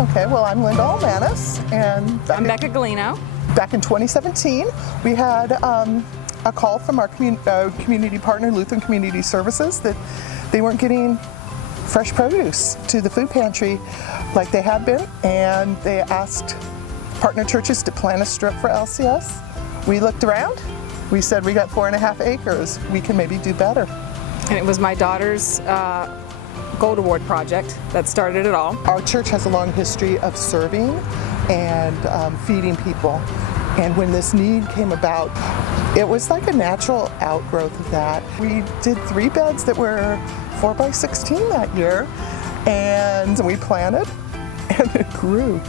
Okay, well, I'm Linda Almanis, and I'm Becca Galino. Back in 2017, we had a call from our community partner, Lutheran Community Services, that they weren't getting fresh produce to the food pantry like they had been, and they asked partner churches to plant a strip for LCS. We looked around, we said we got 4.5 acres, we can maybe do better. And it was my daughter's Gold Award project that started it all. Our church has a long history of serving and feeding people. And when this need came about, it was like a natural outgrowth of that. We did 3 beds that were 4 by 16 that year, and we planted, and it grew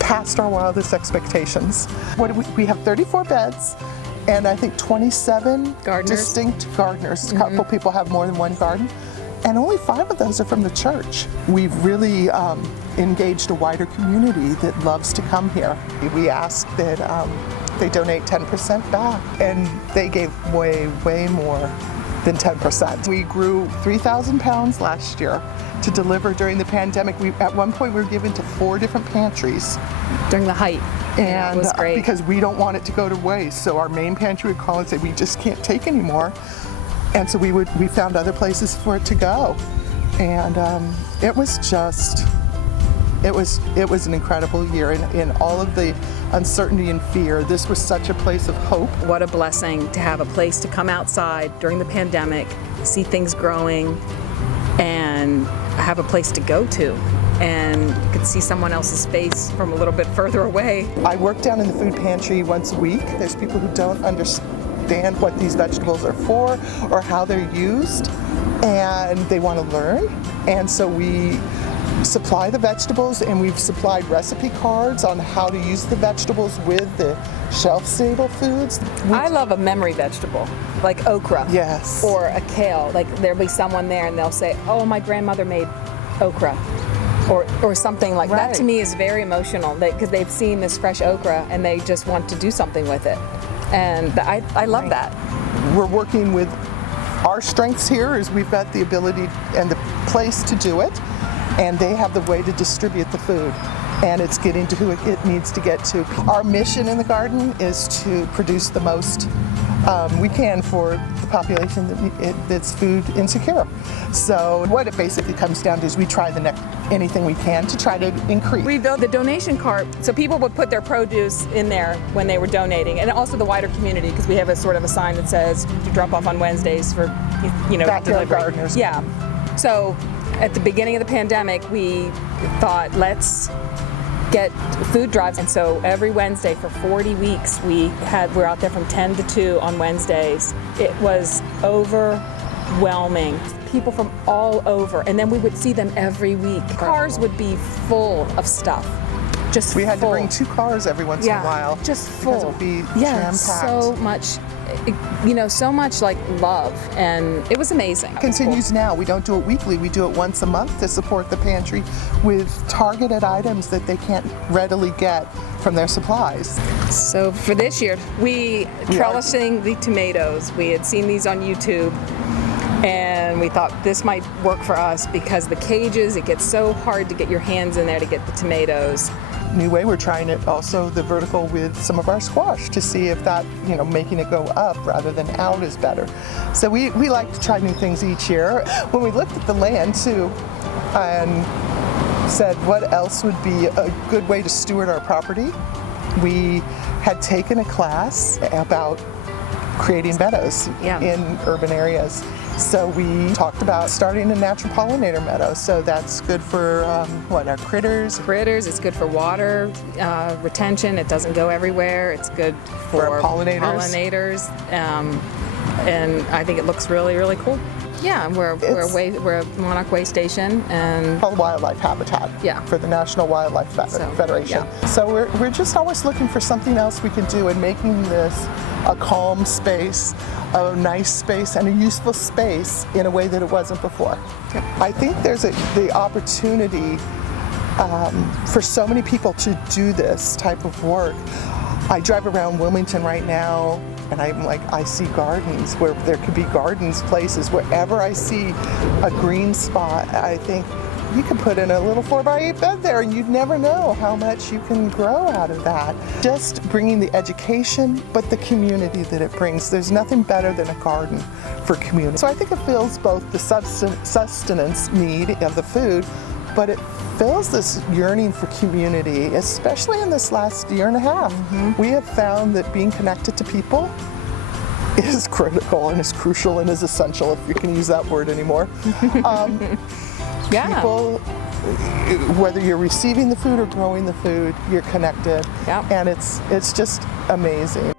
past our wildest expectations. We have 34 beds, and I think 27 distinct gardeners. A couple people have more than one garden, and only 5 of those are from the church. We've really engaged a wider community that loves to come here. We asked that they donate 10% back, and they gave way, way more than 10%. We grew 3,000 pounds last year to deliver during the pandemic. At one point we were given to 4 different pantries. During the height. And it was great. Because we don't want it to go to waste. So our main pantry would call and say, we just can't take anymore. And so we found other places for it to go. And it was an incredible year. In all of the uncertainty and fear, this was such a place of hope. What a blessing to have a place to come outside during the pandemic, see things growing, and have a place to go to. And you could see someone else's face from a little bit further away. I work down in the food pantry once a week. There's people who don't understand what these vegetables are for or how they're used, and they want to learn. And so we supply the vegetables, and we've supplied recipe cards on how to use the vegetables with the shelf-stable foods. I love a memory vegetable, like okra. Yes. Or a kale. Like there'll be someone there and they'll say, oh, my grandmother made okra. Or something like that. To me is very emotional, because they've seen this fresh okra and they just want to do something with it. And I love that. We're working with our strengths here is we've got the ability and the place to do it, and they have the way to distribute the food, and it's getting to who it needs to get to. Our mission in the garden is to produce the most we can for the population that's food insecure. So what it basically comes down to is we try anything we can to try to increase. We built the donation cart, so people would put their produce in there when they were donating, and also the wider community, because we have a sort of a sign that says you drop off on Wednesdays for backyard delivery. gardeners. Yeah. So at the beginning of the pandemic, we thought, let's get food drives, and so every Wednesday for 40 weeks we're out there from 10 to 2 on Wednesdays. It was overwhelming. People from all over, and then we would see them every week. Cars would be full of stuff. Just we had full. to bring 2 cars every once in a while. Just full. Because it would be jam-packed. So much, so much like love, and it was amazing. It continues now. We don't do it weekly. We do it once a month to support the pantry with targeted items that they can't readily get from their supplies. So for this year, we trellising the tomatoes. We had seen these on YouTube, and we thought this might work for us because the cages, it gets so hard to get your hands in there to get the tomatoes. New way, we're trying it also the vertical with some of our squash to see if that, making it go up rather than out is better. So we like to try new things each year. When we looked at the land too and said what else would be a good way to steward our property, we had taken a class about creating meadows in urban areas. So we talked about starting a natural pollinator meadow. So that's good for our critters. It's good for water retention. It doesn't go everywhere. It's good for pollinators. And I think it looks really, really cool. Yeah, we're a monarch way station and called wildlife habitat for the National Wildlife Federation. So we're just always looking for something else we can do, and making this a calm space, a nice space, and a useful space in a way that it wasn't before. I think there's the opportunity for so many people to do this type of work. I drive around Wilmington right now, and I see gardens where there could be places. Wherever I see a green spot, I think you could put in a little 4x8 bed there and you'd never know how much you can grow out of that. Just bringing the education, but the community that it brings. There's nothing better than a garden for community. So I think it fills both the sustenance need of the food, but it fills this yearning for community, especially in this last year and a half. We have found that being connected to people is critical and is crucial and is essential, if you can use that word anymore. Yeah. People, whether you're receiving the food or growing the food, you're connected. Yeah. And it's just amazing.